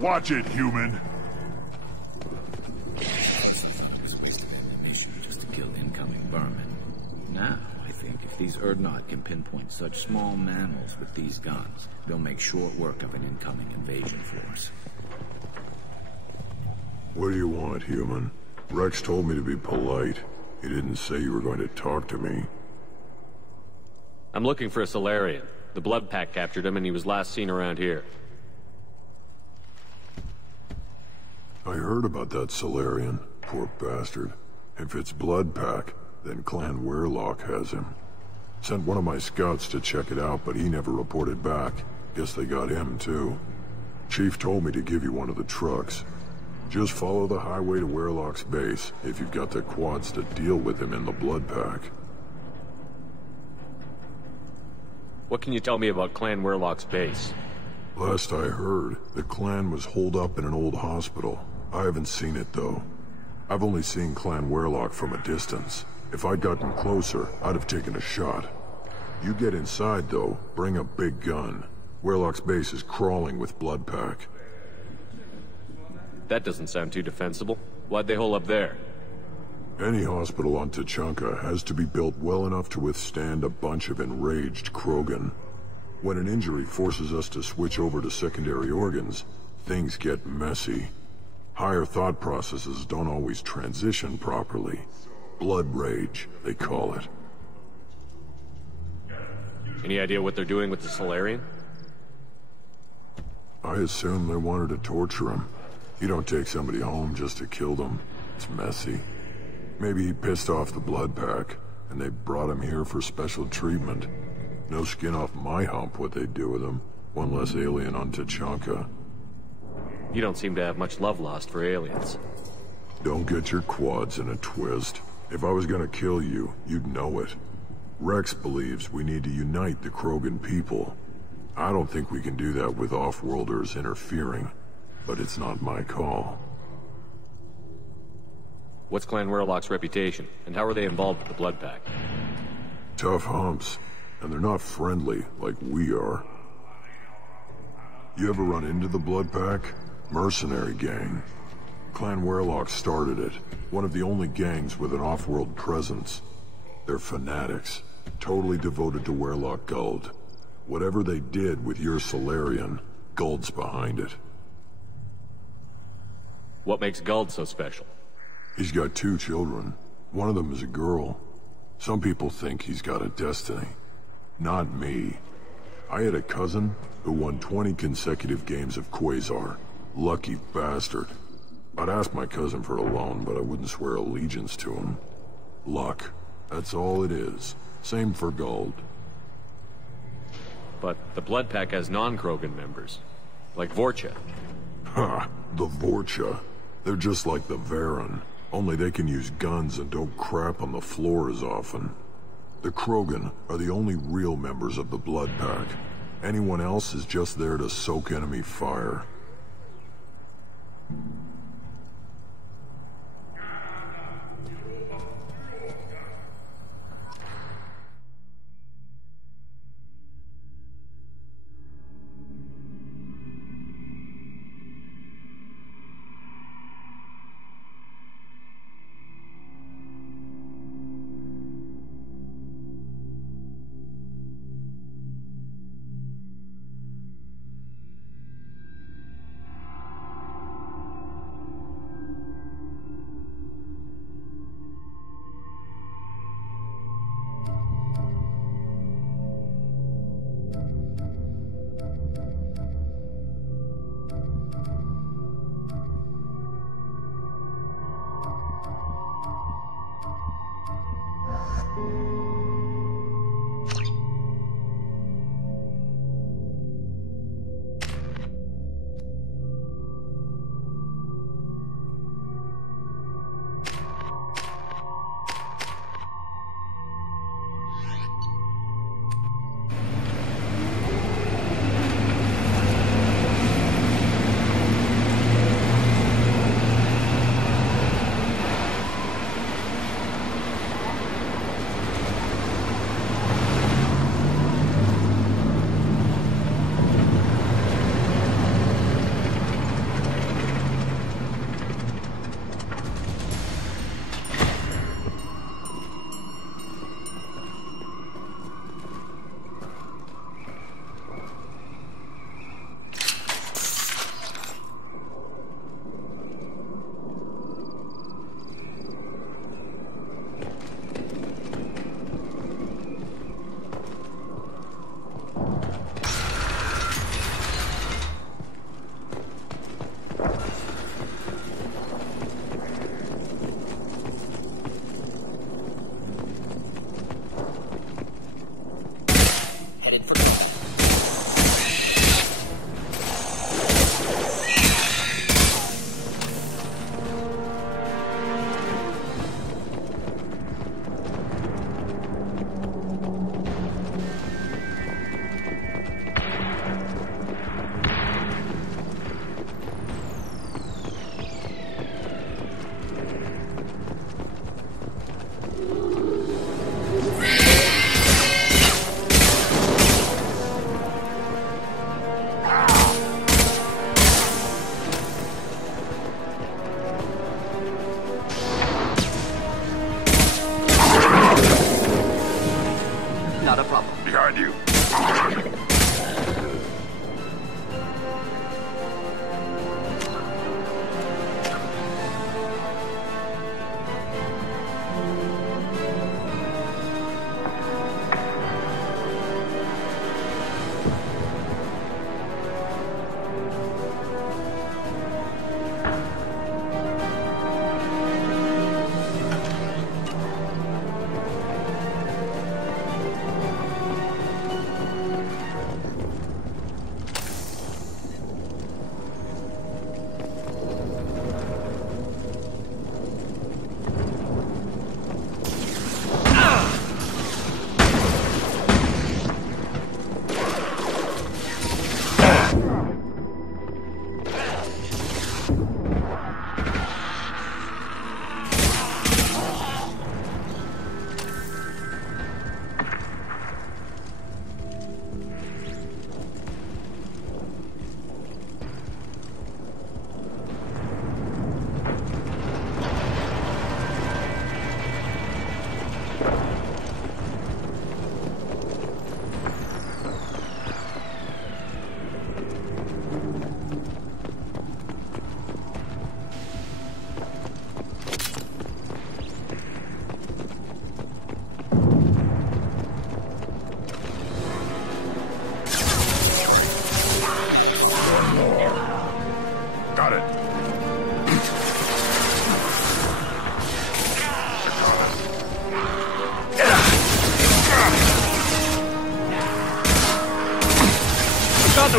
Watch it, human. Just to kill incoming vermin. Now, I think if these Urdnot can pinpoint such small mammals with these guns, they'll make short work of an incoming invasion force. What do you want, human? Rex told me to be polite. He didn't say you were going to talk to me. I'm looking for a Solarian. The Blood Pack captured him and he was last seen around here. I heard about that Solarian. Poor bastard. If it's Blood Pack, then Clan Werelock has him. Sent one of my scouts to check it out, but he never reported back. Guess they got him, too. Chief told me to give you one of the trucks. Just follow the highway to Werelock's base, if you've got the quads to deal with him in the Blood Pack. What can you tell me about Clan Werelock's base? Last I heard, the clan was holed up in an old hospital. I haven't seen it, though. I've only seen Clan Werelock from a distance. If I'd gotten closer, I'd have taken a shot. You get inside, though, bring a big gun. Werelock's base is crawling with Blood Pack. That doesn't sound too defensible. Why'd they hole up there? Any hospital on Tuchanka has to be built well enough to withstand a bunch of enraged Krogan. When an injury forces us to switch over to secondary organs, things get messy. Higher thought processes don't always transition properly. Blood rage, they call it. Any idea what they're doing with the Solarian? I assume they wanted to torture him. You don't take somebody home just to kill them. It's messy. Maybe he pissed off the Blood Pack, and they brought him here for special treatment. No skin off my hump what they'd do with him. One less alien on Tuchanka. You don't seem to have much love lost for aliens. Don't get your quads in a twist. If I was gonna kill you, you'd know it. Rex believes we need to unite the Krogan people. I don't think we can do that with off-worlders interfering, but it's not my call. What's Clan Werelock's reputation, and how are they involved with the Blood Pack? Tough humps, and they're not friendly like we are. You ever run into the Blood Pack? Mercenary gang. Clan Werelock started it, one of the only gangs with an off-world presence. They're fanatics, totally devoted to Werelock Guld. Whatever they did with your Solarian, Guld's behind it. What makes Guld so special? He's got 2 children. One of them is a girl. Some people think he's got a destiny. Not me. I had a cousin who won 20 consecutive games of Quasar. Lucky bastard. I'd ask my cousin for a loan, but I wouldn't swear allegiance to him. Luck. That's all it is. Same for Guld. But the Blood Pack has non-Krogan members, like Vorcha. Ha! The Vorcha. They're just like the Varen, only they can use guns and don't crap on the floor as often. The Krogan are the only real members of the Blood Pack. Anyone else is just there to soak enemy fire.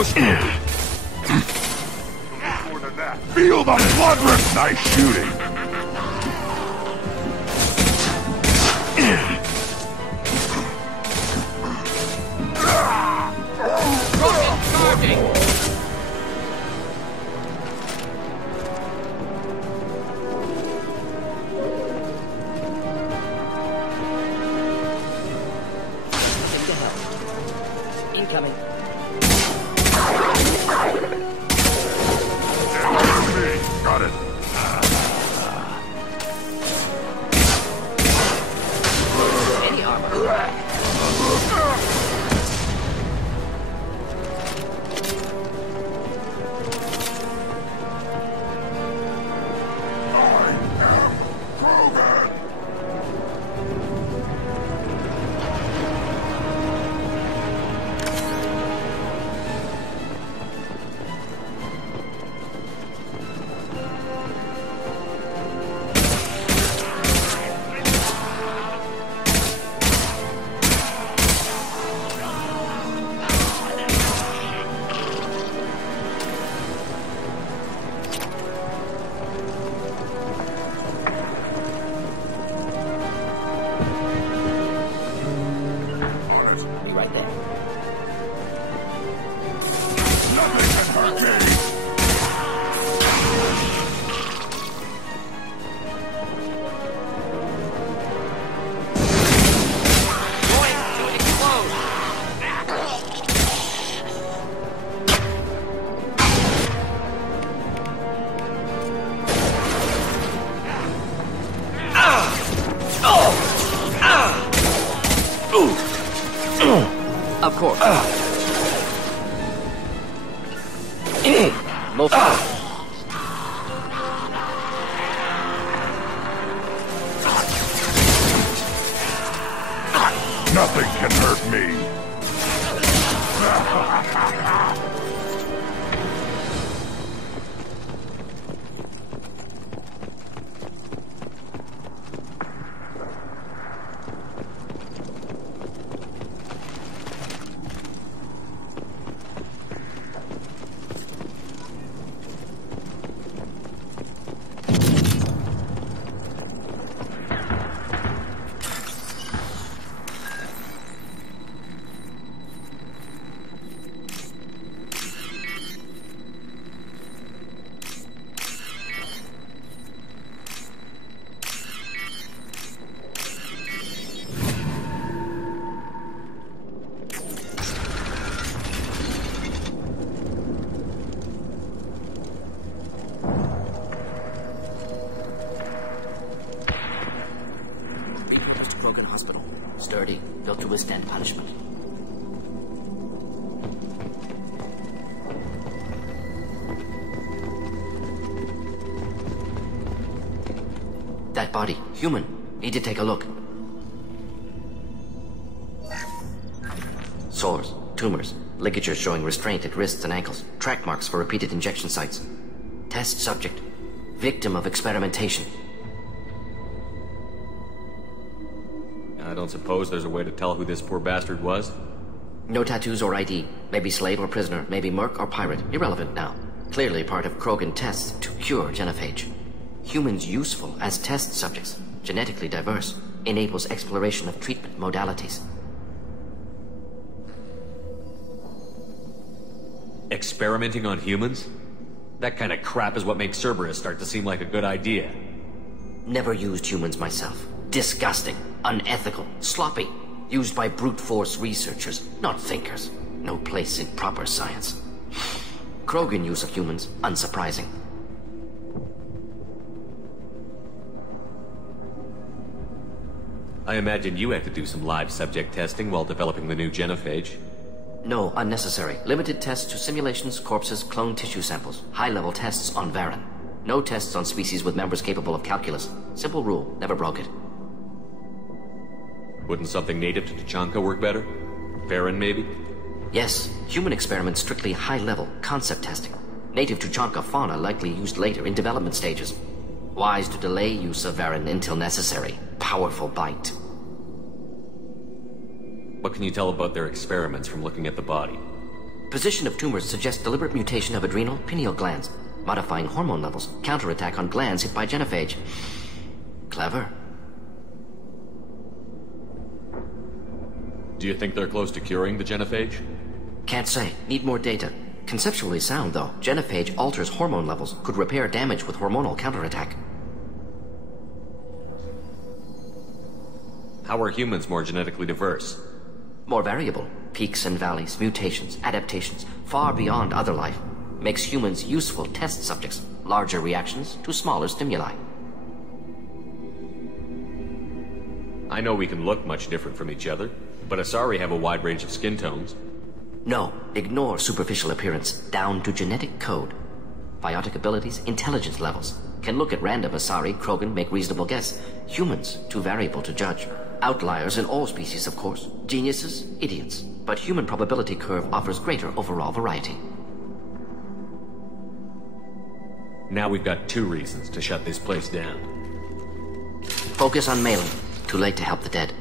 Dailymotion! More than that. Feel the blood rip! Nice shooting. Incoming. Got it. Any armor. Of course. Most Nothing can hurt me. Hospital. Sturdy, built to withstand punishment. That body, human. Need to take a look. Sores, tumors, ligatures showing restraint at wrists and ankles, track marks for repeated injection sites. Test subject, victim of experimentation. I don't suppose there's a way to tell who this poor bastard was? No tattoos or ID. Maybe slave or prisoner, maybe merc or pirate. Irrelevant now. Clearly part of Krogan tests to cure genophage. Humans useful as test subjects, genetically diverse, enables exploration of treatment modalities. Experimenting on humans? That kind of crap is what makes Cerberus start to seem like a good idea. Never used humans myself. Disgusting, unethical, sloppy. Used by brute force researchers, not thinkers. No place in proper science. Krogan use of humans, unsurprising. I imagine you had to do some live subject testing while developing the new genophage. No, unnecessary. Limited tests to simulations, corpses, cloned tissue samples. High-level tests on Varen. No tests on species with members capable of calculus. Simple rule, never broke it. Wouldn't something native to Tuchanka work better? Varen, maybe? Yes, human experiments strictly high-level, concept testing. Native Tuchanka fauna likely used later in development stages. Wise to delay use of Varen until necessary. Powerful bite. What can you tell about their experiments from looking at the body? Position of tumors suggests deliberate mutation of adrenal, pineal glands, modifying hormone levels, counterattack on glands hit by genophage. Clever. Do you think they're close to curing the genophage? Can't say. Need more data. Conceptually sound, though. Genophage alters hormone levels, could repair damage with hormonal counterattack. How are humans more genetically diverse? More variable. Peaks and valleys, mutations, adaptations, far beyond other life. Makes humans useful test subjects. Larger reactions to smaller stimuli. I know we can look much different from each other, but Asari have a wide range of skin tones. No, ignore superficial appearance, down to genetic code. Biotic abilities, intelligence levels. Can look at random Asari, Krogan, make reasonable guess. Humans, too variable to judge. Outliers in all species, of course. Geniuses, idiots. But human probability curve offers greater overall variety. Now we've got 2 reasons to shut this place down. Focus on Malin. Too late to help the dead.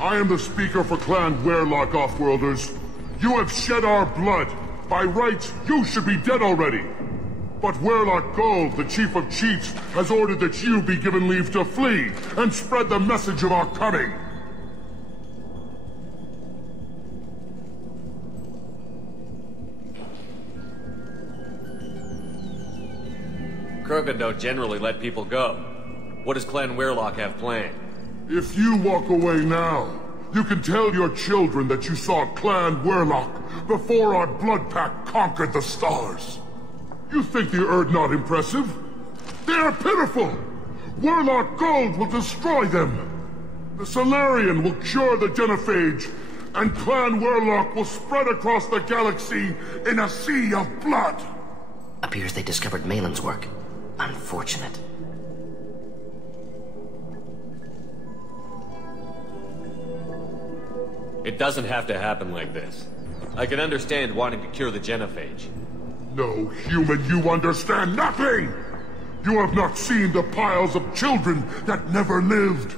I am the speaker for Clan Werlock, Offworlders. You have shed our blood. By rights, you should be dead already. But Werlock Gold, the Chief of Chiefs, has ordered that you be given leave to flee and spread the message of our coming. Krogan don't generally let people go. What does Clan Werlock have planned? If you walk away now, you can tell your children that you saw Clan Werlock before our blood pack conquered the stars. You think the Erd not impressive? They are pitiful! Werlock Gold will destroy them! The Solarian will cure the genophage, and Clan Werlock will spread across the galaxy in a sea of blood! Appears they discovered Malin's work. Unfortunate. It doesn't have to happen like this. I can understand wanting to cure the genophage. No, human, you understand nothing! You have not seen the piles of children that never lived.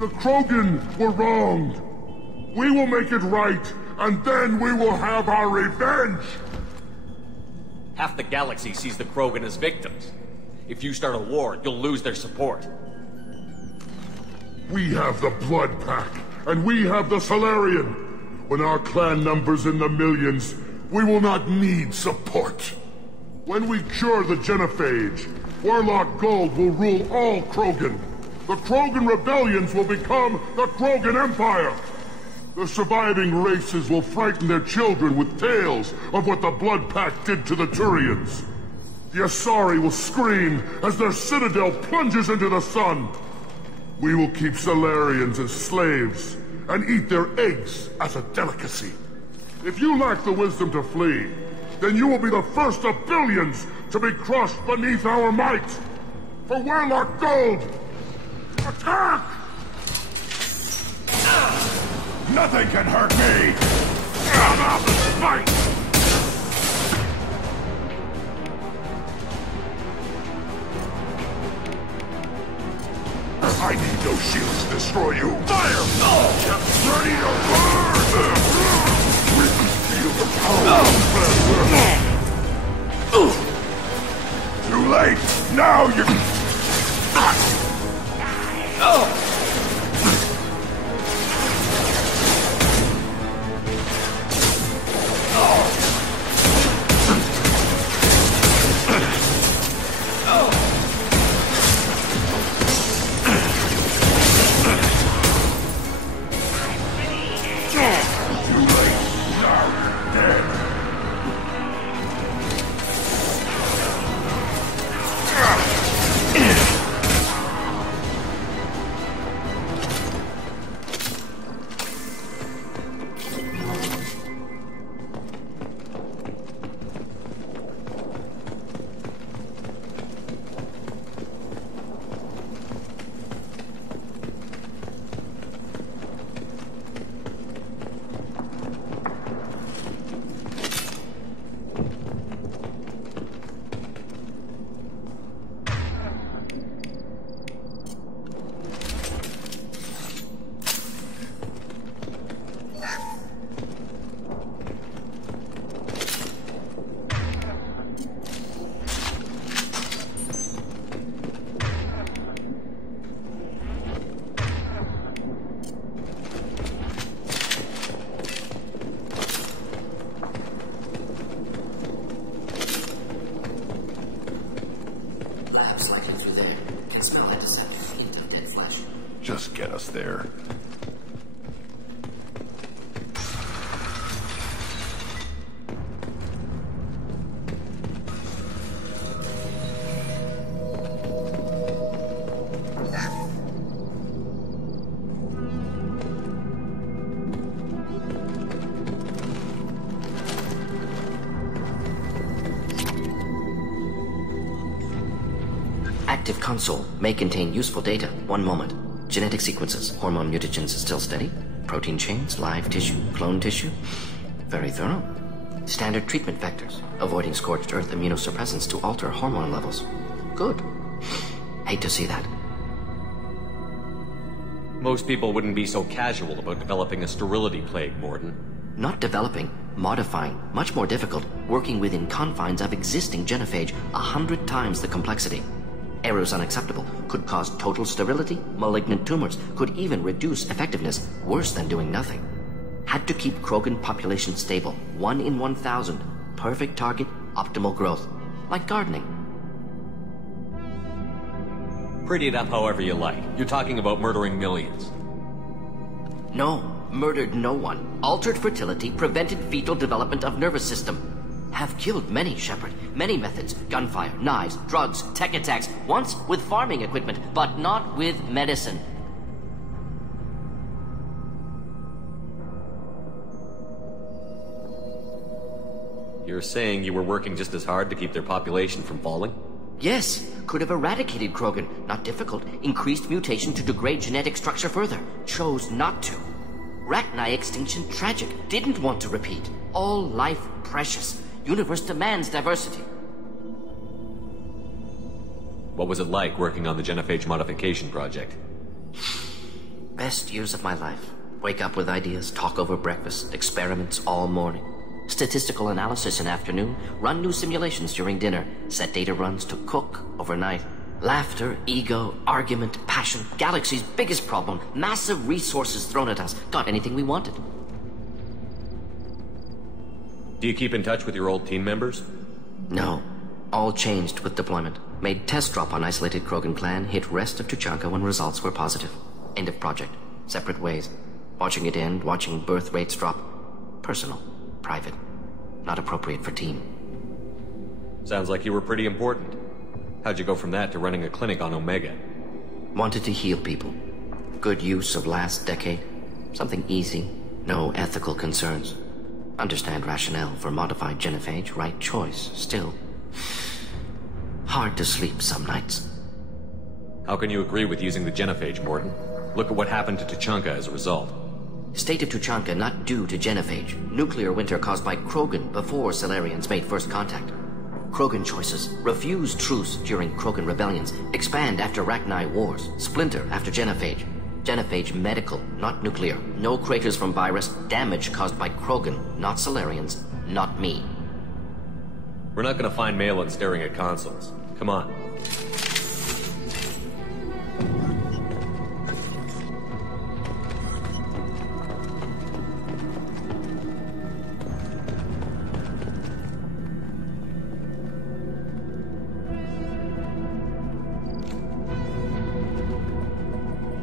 The Krogan were wronged. We will make it right, and then we will have our revenge! Half the galaxy sees the Krogan as victims. If you start a war, you'll lose their support. We have the Blood Pack, and we have the Solarian. When our clan numbers in the millions, we will not need support. When we cure the genophage, Werlock Gold will rule all Krogan. The Krogan rebellions will become the Krogan Empire. The surviving races will frighten their children with tales of what the Blood Pack did to the Turians. The Asari will scream as their citadel plunges into the sun. We will keep Solarians as slaves, and eat their eggs as a delicacy. If you lack the wisdom to flee, then you will be the first of billions to be crushed beneath our might. For Werlock Gold, attack! Nothing can hurt me! Come out and fight! I need those shields to destroy you! Fire! Get ready to burn! We can feel the power! Too late! Now you... almost there. Active console may contain useful data. One moment. Genetic sequences, hormone mutagens still steady. Protein chains, live tissue, clone tissue. Very thorough. Standard treatment vectors, avoiding scorched earth immunosuppressants to alter hormone levels. Good. Hate to see that. Most people wouldn't be so casual about developing a sterility plague, Morden. Not developing, modifying, much more difficult, working within confines of existing genophage, 100 times the complexity. Errors unacceptable, could cause total sterility, malignant tumors, could even reduce effectiveness, worse than doing nothing. Had to keep Krogan population stable, 1 in 1,000, perfect target, optimal growth, like gardening. Pretty it up however you like. You're talking about murdering millions. No, murdered no one. Altered fertility, prevented fetal development of nervous system. Have killed many, Shepard. Many methods. Gunfire, knives, drugs, tech attacks. Once with farming equipment, but not with medicine. You're saying you were working just as hard to keep their population from falling? Yes, could have eradicated Krogan. Not difficult. Increased mutation to degrade genetic structure further. Chose not to. Rachni extinction tragic. Didn't want to repeat. All life precious. Universe demands diversity. What was it like working on the genophage modification project? Best years of my life. Wake up with ideas, talk over breakfast, experiments all morning. Statistical analysis in afternoon, run new simulations during dinner, set data runs to cook overnight. Laughter, ego, argument, passion, galaxy's biggest problem, massive resources thrown at us, got anything we wanted. Do you keep in touch with your old team members? No. All changed with deployment. Made test drop on isolated Krogan clan, hit rest of Tuchanka when results were positive. End of project. Separate ways. Watching it end, watching birth rates drop. Personal. Private. Not appropriate for team. Sounds like you were pretty important. How'd you go from that to running a clinic on Omega? Wanted to heal people. Good use of last decade. Something easy. No ethical concerns. Understand rationale for modified genophage, right choice, still. Hard to sleep some nights. How can you agree with using the genophage, Morden? Look at what happened to Tuchanka as a result. State of Tuchanka not due to genophage. Nuclear winter caused by Krogan before Salarians made first contact. Krogan choices. Refuse truce during Krogan rebellions. Expand after Rachni wars. Splinter after genophage. Genophage medical, not nuclear. No craters from virus. Damage caused by Krogan, not Salarians, not me. We're not gonna find Malin staring at consoles. Come on.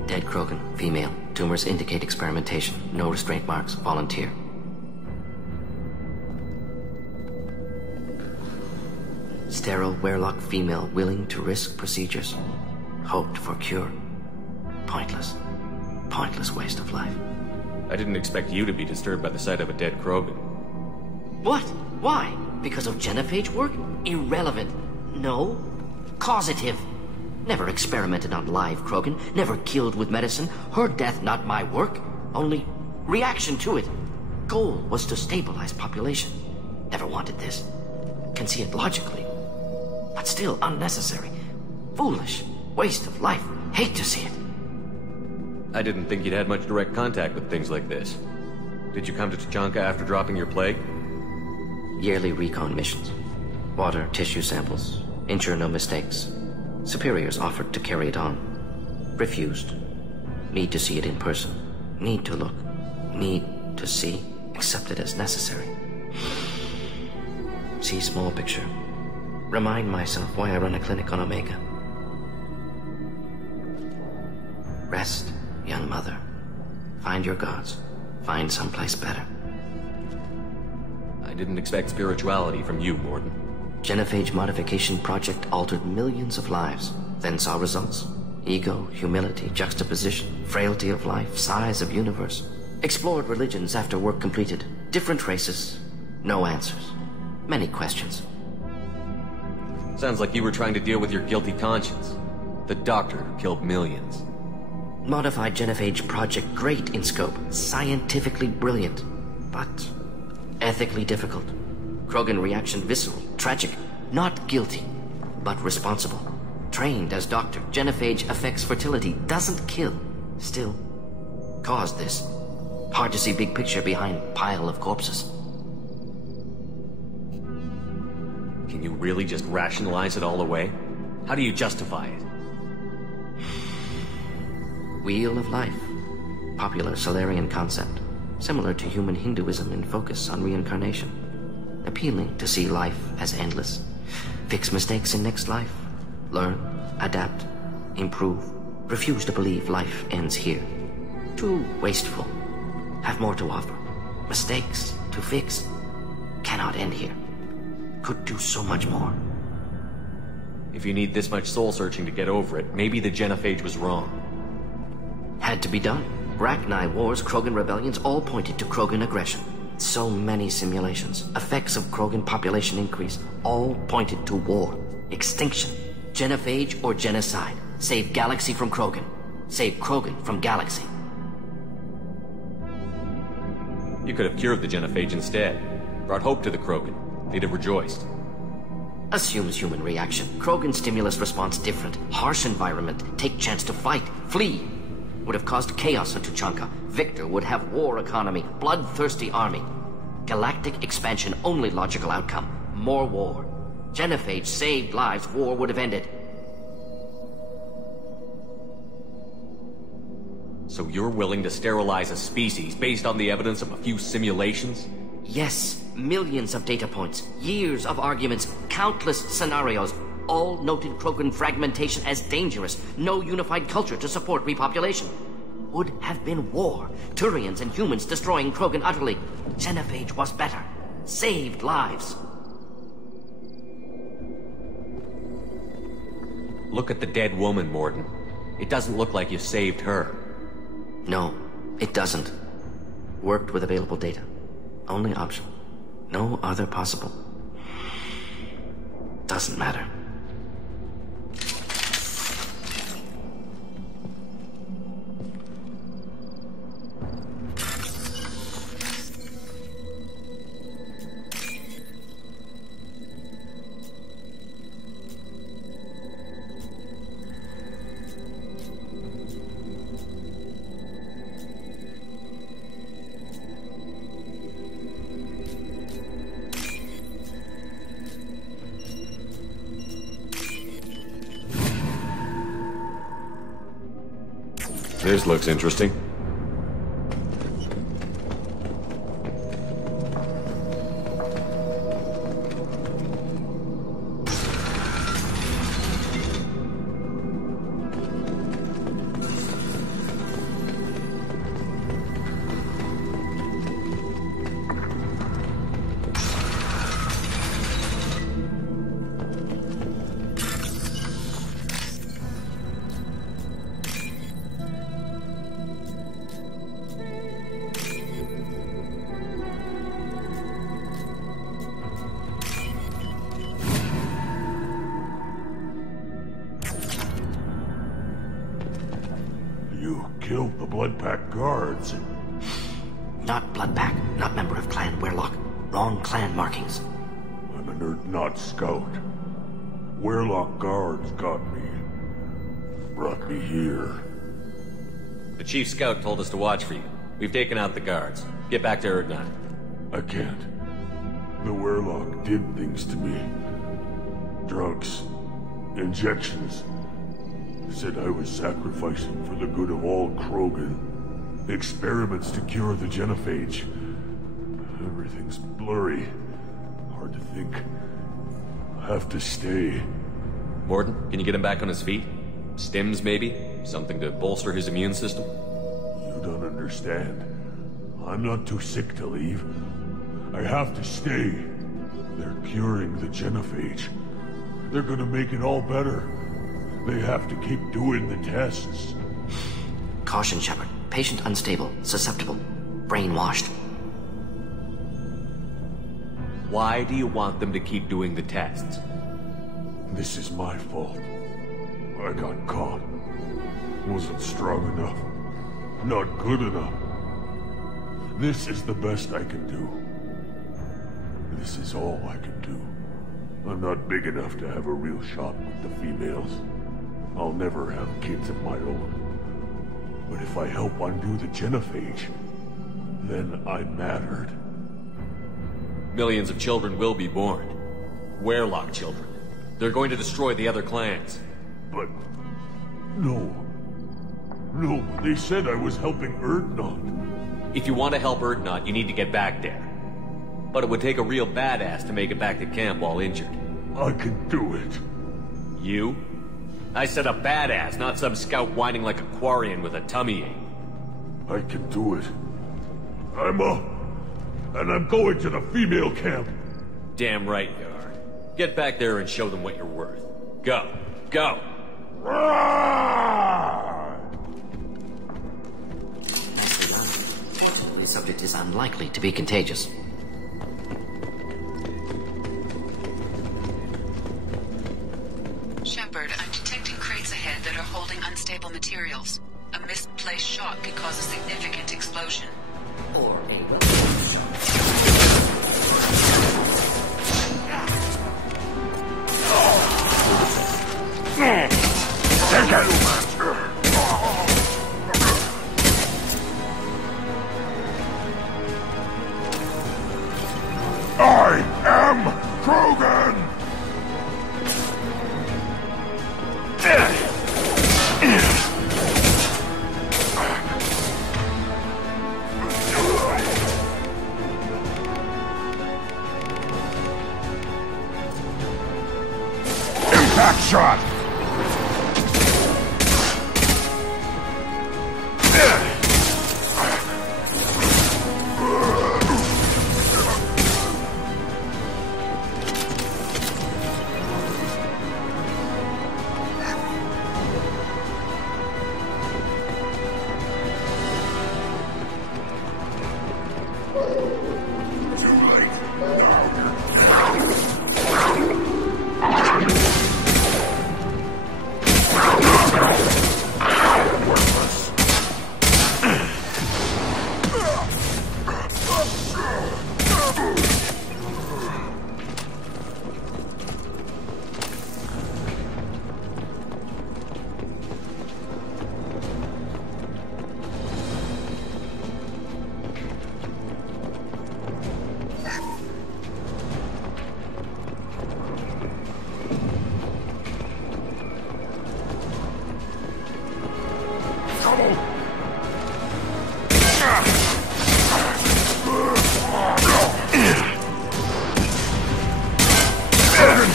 Dead Krogan, female. Tumors indicate experimentation. No restraint marks. Volunteer. Sterile Werelock female willing to risk procedures. Hoped for cure. Pointless. Pointless waste of life. I didn't expect you to be disturbed by the sight of a dead Krogan. What? Why? Because of genophage work? Irrelevant. No. Causative. Never experimented on live Krogan. Never killed with medicine. Her death not my work. Only reaction to it. Goal was to stabilize population. Never wanted this. Can see it logically. But still unnecessary. Foolish. Waste of life. Hate to see it. I didn't think you'd had much direct contact with things like this. Did you come to Tuchanka after dropping your plague? Yearly recon missions. Water, tissue samples. Ensure no mistakes. Superiors offered to carry it on. Refused. Need to see it in person. Need to look. Need to see. Accept it as necessary. See small picture. Remind myself why I run a clinic on Omega. Rest, young mother. Find your gods. Find someplace better. I didn't expect spirituality from you, Morden. Genophage modification project altered millions of lives, then saw results. Ego, humility, juxtaposition, frailty of life, size of universe. Explored religions after work completed. Different races. No answers. Many questions. Sounds like you were trying to deal with your guilty conscience. The doctor who killed millions. Modified genophage project great in scope. Scientifically brilliant. But ethically difficult. Krogan reaction visceral, tragic. Not guilty, but responsible. Trained as doctor, genophage affects fertility, doesn't kill. Still, caused this. Hard to see big picture behind pile of corpses. Can you really just rationalize it all away? How do you justify it? Wheel of life. Popular Solarian concept. Similar to human Hinduism in focus on reincarnation. Appealing to see life as endless. Fix mistakes in next life. Learn, adapt, improve. Refuse to believe life ends here. Too wasteful. Have more to offer. Mistakes to fix. Cannot end here. Could do so much more. If you need this much soul-searching to get over it, maybe the genophage was wrong. Had to be done. Rachni wars, Krogan rebellions, all pointed to Krogan aggression. So many simulations. Effects of Krogan population increase. All pointed to war. Extinction. Genophage or genocide. Save galaxy from Krogan. Save Krogan from galaxy. You could have cured the genophage instead. Brought hope to the Krogan. They'd have rejoiced. Assumes human reaction. Krogan stimulus response different. Harsh environment. Take chance to fight. Flee. Would have caused chaos on Tuchanka. Victor would have war economy. Bloodthirsty army. Galactic expansion only logical outcome. More war. Genophage saved lives. War would have ended. So you're willing to sterilize a species based on the evidence of a few simulations? Yes. Millions of data points. Years of arguments. Countless scenarios. All noted Krogan fragmentation as dangerous. No unified culture to support repopulation. Would have been war. Turians and humans destroying Krogan utterly. Genophage was better. Saved lives. Look at the dead woman, Morden. It doesn't look like you saved her. No, it doesn't. Worked with available data. Only option. No other possible. Doesn't matter. This looks interesting. You killed the Bloodpack guards. Not Bloodpack, not member of Clan Werlock. Wrong clan markings. I'm a nerd, not scout. Werlock guards got me. Brought me here. The chief scout told us to watch for you. We've taken out the guards. Get back to Erdnot. I can't. The Werlock did things to me. Drugs. Injections. Said I was sacrificing for the good of all Krogan. Experiments to cure the genophage. Everything's blurry. Hard to think. Have to stay. Morden, can you get him back on his feet? Stims, maybe? Something to bolster his immune system? You don't understand. I'm not too sick to leave. I have to stay. They're curing the genophage. They're gonna make it all better. They have to keep doing the tests. Caution, Shepard. Patient unstable, susceptible, brainwashed. Why do you want them to keep doing the tests? This is my fault. I got caught. Wasn't strong enough. Not good enough. This is the best I can do. This is all I can do. I'm not big enough to have a real shot with the females. I'll never have kids of my own. But if I help undo the genophage, then I mattered. Millions of children will be born. Werlock children. They're going to destroy the other clans. But... no. No, they said I was helping Urdnot. If you want to help Urdnot, you need to get back there. But it would take a real badass to make it back to camp while injured. I can do it. You? I said a badass, not some scout whining like a Quarian with a tummy ache. I can do it. I'm I'm going to the female camp. Damn right you are. Get back there and show them what you're worth. Go. Go! Nicely done. Fortunately, the subject is unlikely to be contagious. Shepard, I'm detecting crates ahead that are holding unstable materials. A misplaced shot could cause a significant explosion. Or a Take it! I am Krogan! Impact shot!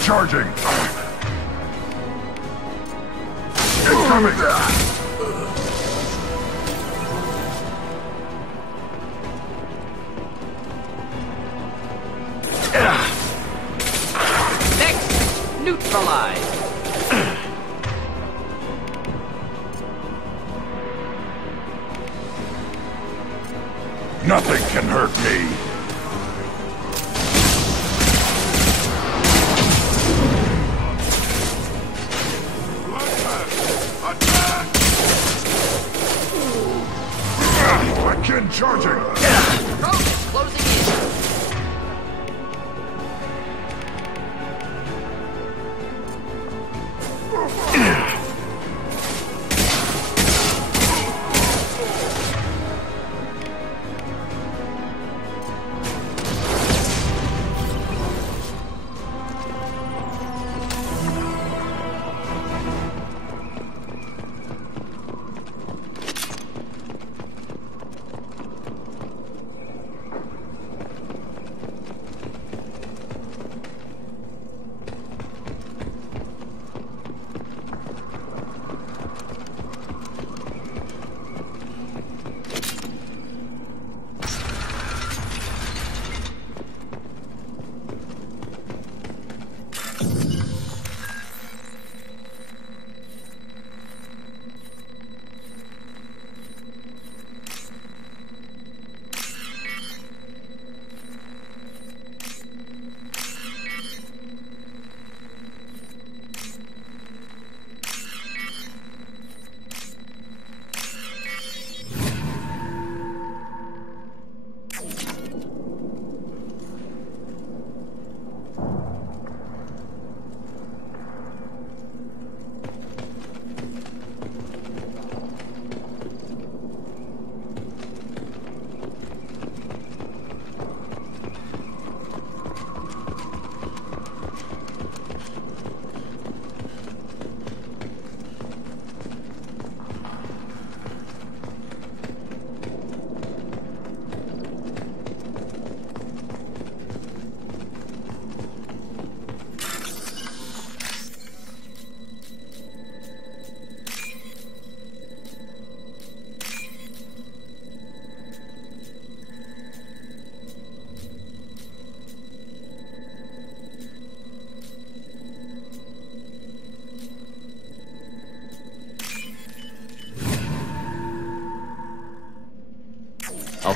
Charging! Incoming! Next! Neutralize! Nothing can hurt me! Charging! Krogan closing in!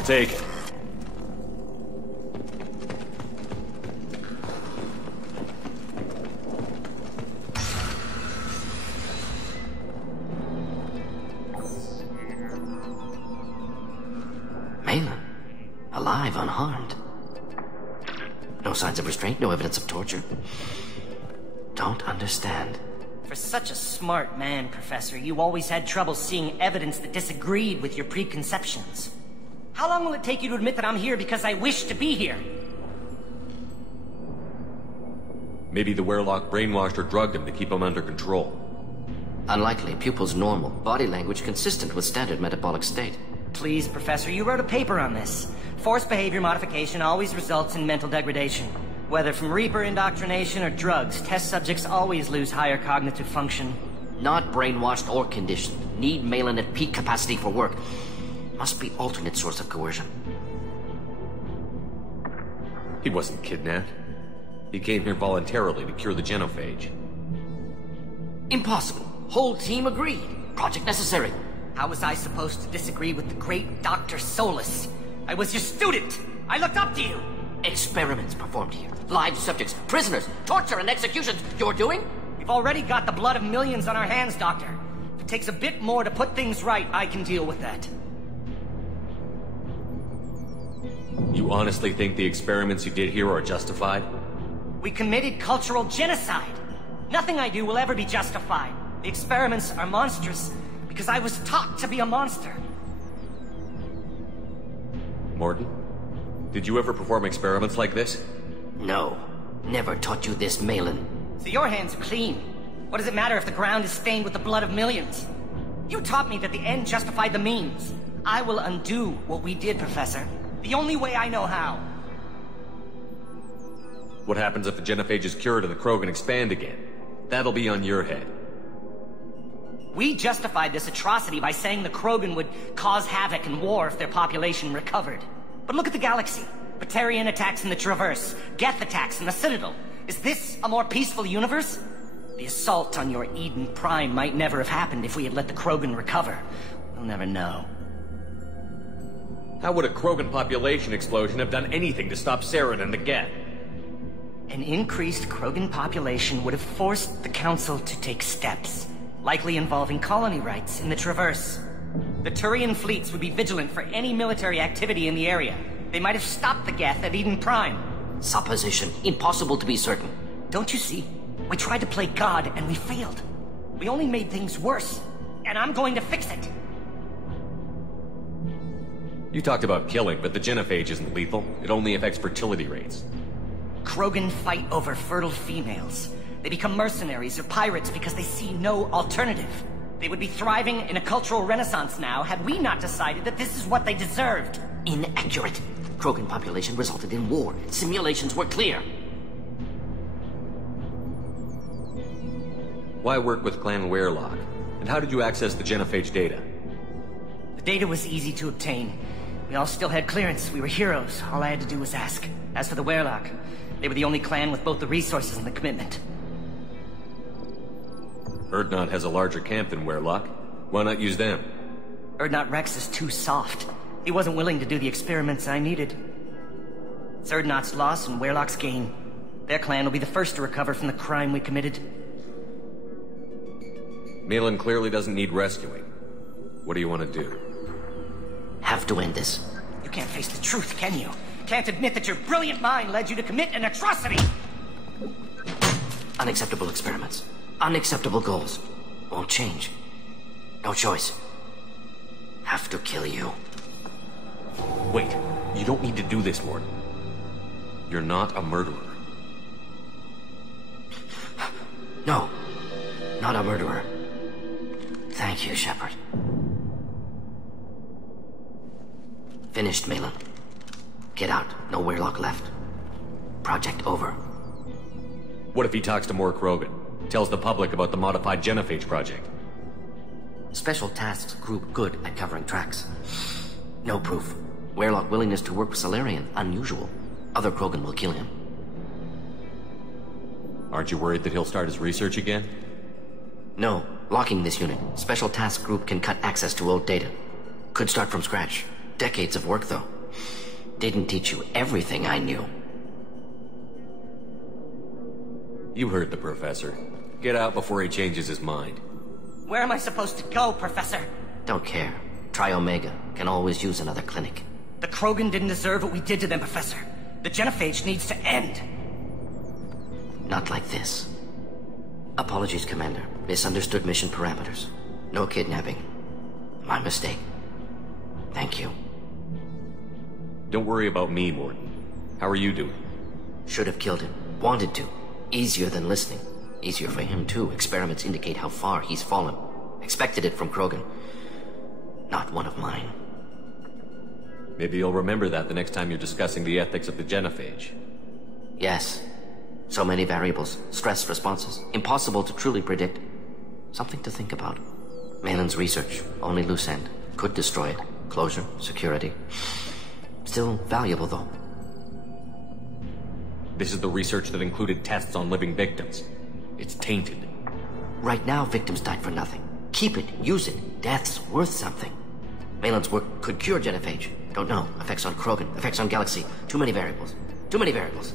take it. Malin, alive, unharmed. No signs of restraint, no evidence of torture. Don't understand. For such a smart man, Professor, you always had trouble seeing evidence that disagreed with your preconceptions. How long will it take you to admit that I'm here because I wish to be here? Maybe the Werlock brainwashed or drugged him to keep him under control. Unlikely. Pupil's normal. Body language consistent with standard metabolic state. Please, Professor, you wrote a paper on this. Forced behavior modification always results in mental degradation. Whether from Reaper indoctrination or drugs, test subjects always lose higher cognitive function. Not brainwashed or conditioned. Need Malin at peak capacity for work. Must be alternate source of coercion. He wasn't kidnapped. He came here voluntarily to cure the genophage. Impossible. Whole team agreed. Project necessary. How was I supposed to disagree with the great Dr. Solus? I was your student! I looked up to you! Experiments performed here. Live subjects, prisoners, torture and executions. You're doing? We've already got the blood of millions on our hands, Doctor. If it takes a bit more to put things right, I can deal with that. You honestly think the experiments you did here are justified? We committed cultural genocide. Nothing I do will ever be justified. The experiments are monstrous because I was taught to be a monster. Morton, did you ever perform experiments like this? No. Never taught you this, Malin. So your hands are clean. What does it matter if the ground is stained with the blood of millions? You taught me that the end justified the means. I will undo what we did, Professor. The only way I know how. What happens if the genophage is cured and the Krogan expand again? That'll be on your head. We justified this atrocity by saying the Krogan would cause havoc and war if their population recovered. But look at the galaxy. Batarian attacks in the Traverse, Geth attacks in the Citadel. Is this a more peaceful universe? The assault on your Eden Prime might never have happened if we had let the Krogan recover. We'll never know. How would a Krogan population explosion have done anything to stop Saren and the Geth? An increased Krogan population would have forced the Council to take steps, likely involving colony rights in the Traverse. The Turian fleets would be vigilant for any military activity in the area. They might have stopped the Geth at Eden Prime. Supposition. Impossible to be certain. Don't you see? We tried to play God and we failed. We only made things worse. And I'm going to fix it. You talked about killing, but the genophage isn't lethal. It only affects fertility rates. Krogan fight over fertile females. They become mercenaries or pirates because they see no alternative. They would be thriving in a cultural renaissance now had we not decided that this is what they deserved. Inaccurate. Krogan population resulted in war. Simulations were clear. Why work with Clan Werlock? And how did you access the genophage data? The data was easy to obtain. We all still had clearance. We were heroes. All I had to do was ask. As for the Werlock, they were the only clan with both the resources and the commitment. Urdnot has a larger camp than Werlock. Why not use them? Urdnot Rex is too soft. He wasn't willing to do the experiments I needed. It's Urdnot's loss and Werlock's gain. Their clan will be the first to recover from the crime we committed. Malin clearly doesn't need rescuing. What do you want to do? Have to end this. You can't face the truth, can you? Can't admit that your brilliant mind led you to commit an atrocity! Unacceptable experiments. Unacceptable goals. Won't change. No choice. Have to kill you. Wait, you don't need to do this, Morton. You're not a murderer. No. Not a murderer. Thank you, Shepard. Finished, Malin. Get out. No Werlock left. Project over. What if he talks to more Krogan? Tells the public about the modified genophage project? Special tasks group good at covering tracks. No proof. Werlock willingness to work with Salarian, unusual. Other Krogan will kill him. Aren't you worried that he'll start his research again? No. Locking this unit. Special task group can cut access to old data. Could start from scratch. Decades of work, though. Didn't teach you everything I knew. You heard the professor. Get out before he changes his mind. Where am I supposed to go, Professor? Don't care. Try Omega. Can always use another clinic. The Krogan didn't deserve what we did to them, Professor. The genophage needs to end. Not like this. Apologies, Commander. Misunderstood mission parameters. No kidnapping. My mistake. Thank you. Don't worry about me, Mordin. How are you doing? Should have killed him. Wanted to. Easier than listening. Easier for him, too. Experiments indicate how far he's fallen. Expected it from Krogan. Not one of mine. Maybe you'll remember that the next time you're discussing the ethics of the genophage. Yes. So many variables. Stress responses. Impossible to truly predict. Something to think about. Malin's research. Only loose end. Could destroy it. Closure. Security. Still valuable, though. This is the research that included tests on living victims. It's tainted. Right now, victims died for nothing. Keep it. Use it. Death's worth something. Malin's work could cure genophage. Don't know. Effects on Krogan. Effects on Galaxy. Too many variables. Too many variables.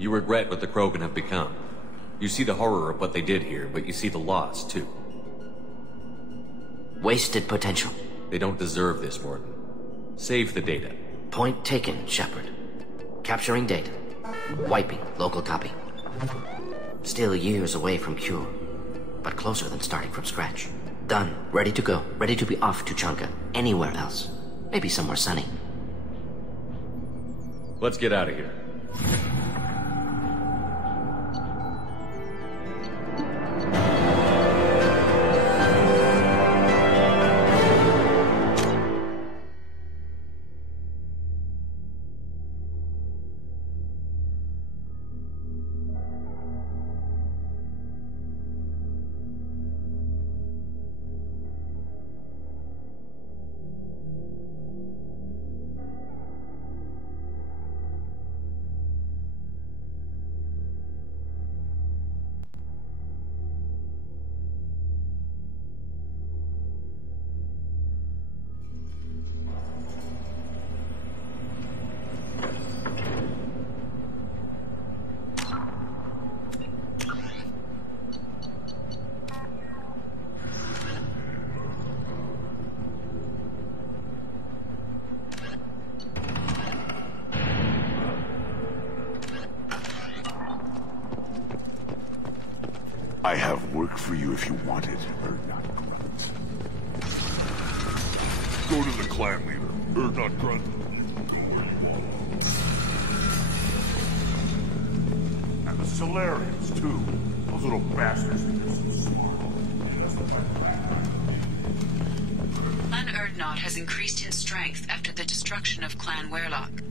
You regret what the Krogan have become. You see the horror of what they did here, but you see the loss, too. Wasted potential. They don't deserve this, Mordin. Save the data. Point taken, Shepard. Capturing data. Wiping local copy. Still years away from cure, but closer than starting from scratch. Done. Ready to go. Ready to be off to Chunka. Anywhere else. Maybe somewhere sunny. Let's get out of here. I have work for you if you want it, Urdnot Grunt. Go to the clan leader, Urdnot Grunt. And the Solarians, too. Those little bastards think they're so smart. Clan Urdnot has increased in strength after the destruction of Clan Werlock.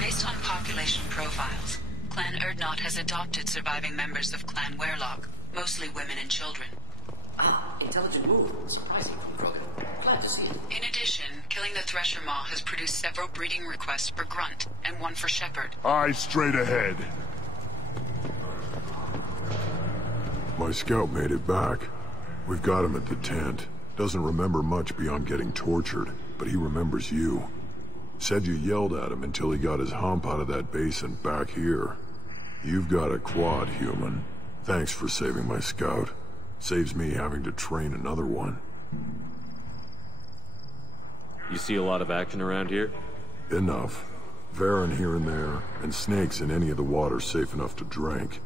Based on population profiles, Clan Urdnot has adopted surviving members of Clan Werlock. Mostly women and children. Intelligent move. Surprising from Krogan. Glad to see it. In addition, killing the Thresher Maw has produced several breeding requests for Grunt, and one for Shepard. Eyes straight ahead. My scout made it back. We've got him at the tent. Doesn't remember much beyond getting tortured, but he remembers you. Said you yelled at him until he got his hump out of that basin back here. You've got a quad, human. Thanks for saving my scout. Saves me having to train another one. You see a lot of action around here? Enough. Varen here and there, and snakes in any of the water safe enough to drink.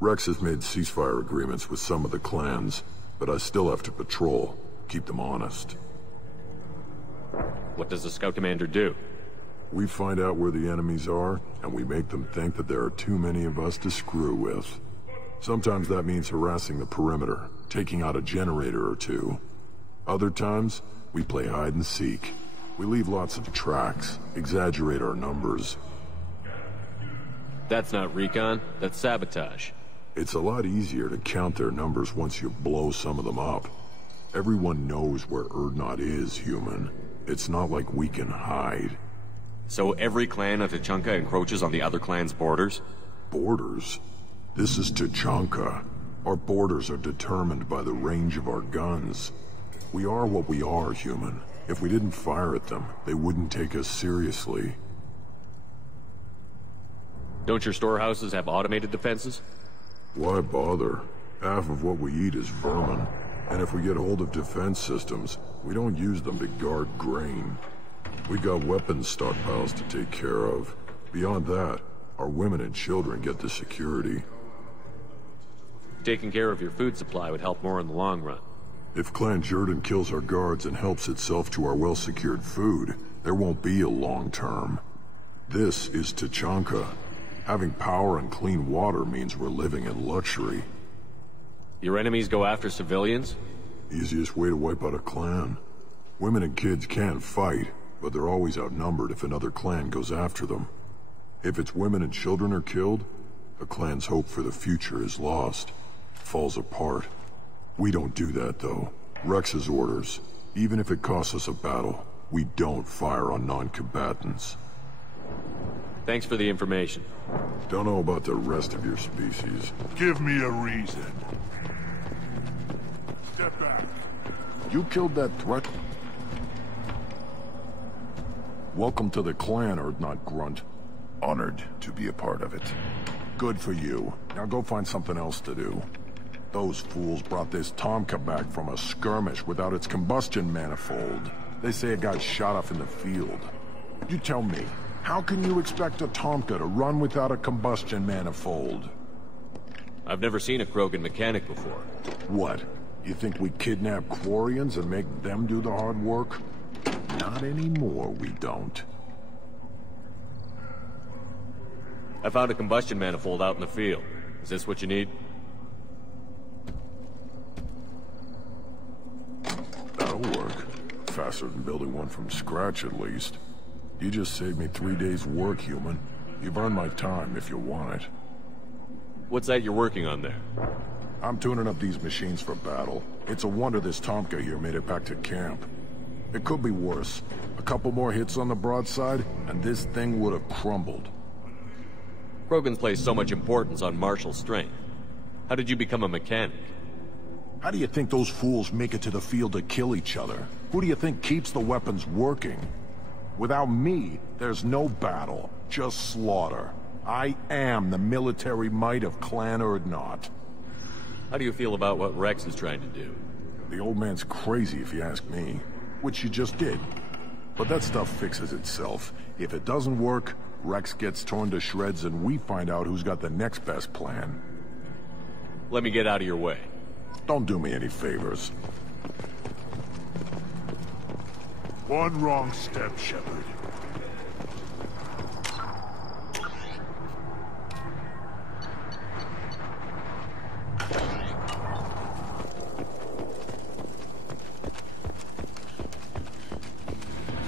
Rex has made ceasefire agreements with some of the clans, but I still have to patrol, keep them honest. What does the scout commander do? We find out where the enemies are, and we make them think that there are too many of us to screw with. Sometimes that means harassing the perimeter, taking out a generator or two. Other times, we play hide and seek. We leave lots of tracks, exaggerate our numbers. That's not recon, that's sabotage. It's a lot easier to count their numbers once you blow some of them up. Everyone knows where Urdnot is, human. It's not like we can hide. So every clan of Tuchanka encroaches on the other clan's borders? Borders? This is Tuchanka. Our borders are determined by the range of our guns. We are what we are, human. If we didn't fire at them, they wouldn't take us seriously. Don't your storehouses have automated defenses? Why bother? Half of what we eat is vermin. And if we get hold of defense systems, we don't use them to guard grain. We got weapons stockpiles to take care of. Beyond that, our women and children get the security. Taking care of your food supply would help more in the long run. If Clan Jordan kills our guards and helps itself to our well-secured food, there won't be a long term. This is Tachanka. Having power and clean water means we're living in luxury. Your enemies go after civilians? Easiest way to wipe out a clan. Women and kids can fight, but they're always outnumbered if another clan goes after them. If its women and children are killed, a clan's hope for the future is lost. Falls apart. We don't do that, though. Rex's orders. Even if it costs us a battle, we don't fire on non-combatants. Thanks for the information. Don't know about the rest of your species. Give me a reason. Step back. You killed that threat? Welcome to the clan, Urdnot Grunt. Honored to be a part of it. Good for you. Now go find something else to do. Those fools brought this Tomka back from a skirmish without its combustion manifold. They say it got shot off in the field. You tell me, how can you expect a Tomka to run without a combustion manifold? I've never seen a Krogan mechanic before. What? You think we kidnap Quarians and make them do the hard work? Not anymore, we don't. I found a combustion manifold out in the field. Is this what you need? That'll work. Faster than building one from scratch, at least. You just saved me 3 days' work, human. You've earned my time if you want it. What's that you're working on there? I'm tuning up these machines for battle. It's a wonder this Tomka here made it back to camp. It could be worse. A couple more hits on the broadside, and this thing would have crumbled. Krogans place so much importance on martial strength. How did you become a mechanic? How do you think those fools make it to the field to kill each other? Who do you think keeps the weapons working? Without me, there's no battle, just slaughter. I am the military might of Clan Urdnot. How do you feel about what Rex is trying to do? The old man's crazy if you ask me, which you just did. But that stuff fixes itself. If it doesn't work, Rex gets torn to shreds and we find out who's got the next best plan. Let me get out of your way. Don't do me any favors. One wrong step, Shepard.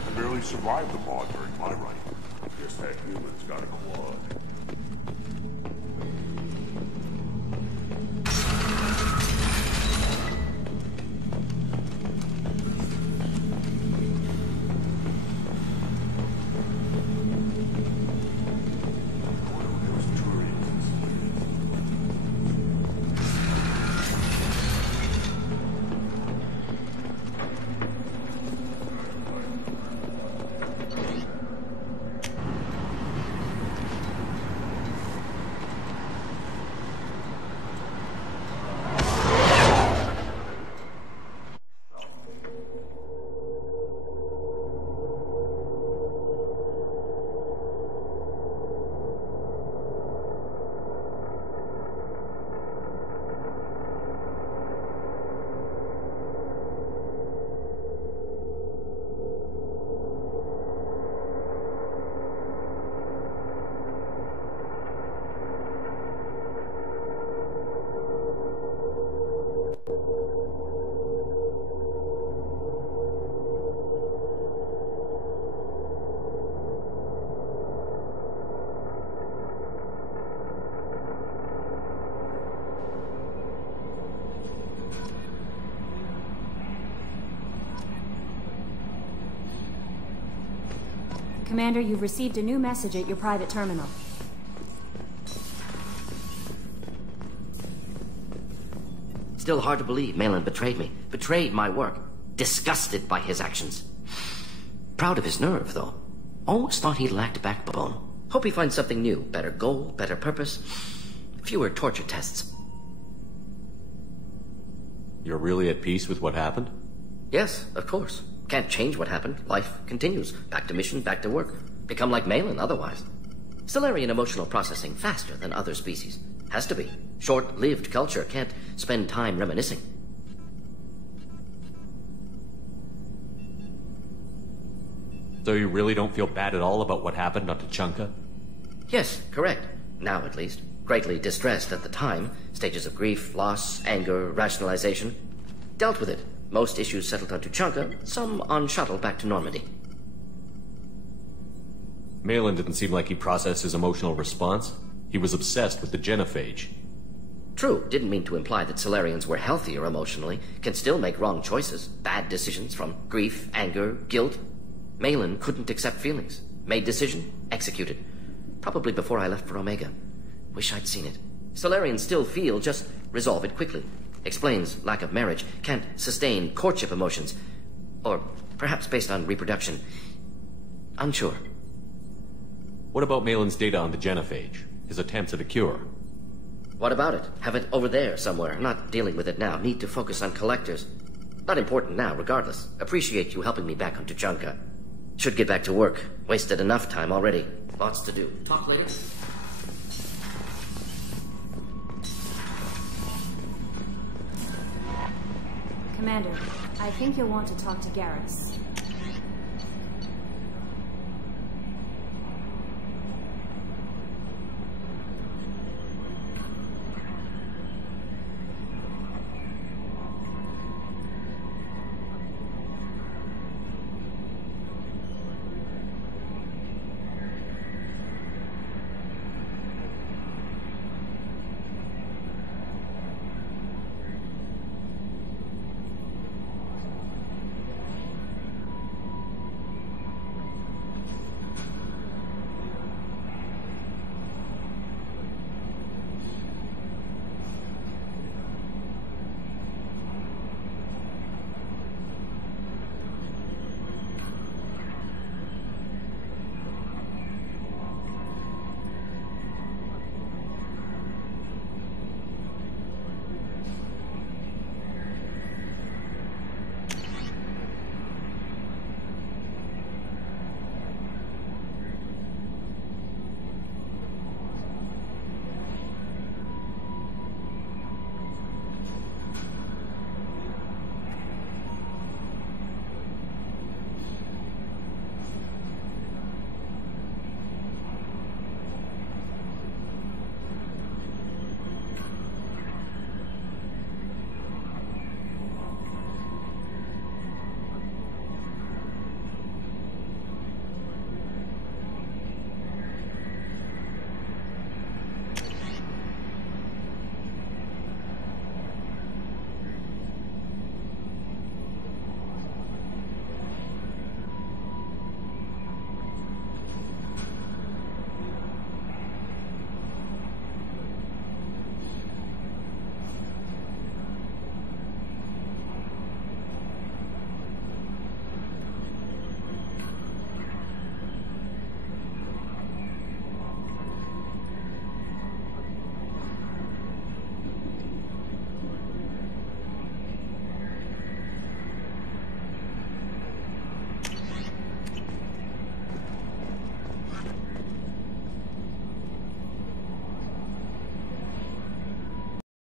I barely survived the mod during my run. Guess that human's got a quad. Commander, you've received a new message at your private terminal. Still hard to believe Malin betrayed me. Betrayed my work. Disgusted by his actions. Proud of his nerve, though. Almost thought he lacked backbone. Hope he finds something new. Better goal, better purpose. Fewer torture tests. You're really at peace with what happened? Yes, of course. Can't change what happened. Life continues. Back to mission, back to work. Become like Malin otherwise. Solarian emotional processing faster than other species. Has to be. Short-lived culture can't spend time reminiscing. So you really don't feel bad at all about what happened on Tuchanka? Yes, correct. Now at least. Greatly distressed at the time. Stages of grief, loss, anger, rationalization. Dealt with it. Most issues settled on Tuchanka, some on shuttle back to Normandy. Malin didn't seem like he processed his emotional response. He was obsessed with the genophage. True, didn't mean to imply that Solarians were healthier emotionally, can still make wrong choices, bad decisions from grief, anger, guilt. Malin couldn't accept feelings. Made decision, executed. Probably before I left for Omega. Wish I'd seen it. Solarians still feel, just resolve it quickly. Explains lack of marriage, can't sustain courtship emotions. Or perhaps based on reproduction. Unsure. What about Malin's data on the genophage? His attempts at a cure? What about it? Have it over there somewhere. Not dealing with it now. Need to focus on collectors. Not important now, regardless. Appreciate you helping me back on Tuchanka. Should get back to work. Wasted enough time already. Lots to do. Talk later. Commander, I think you'll want to talk to Garrus.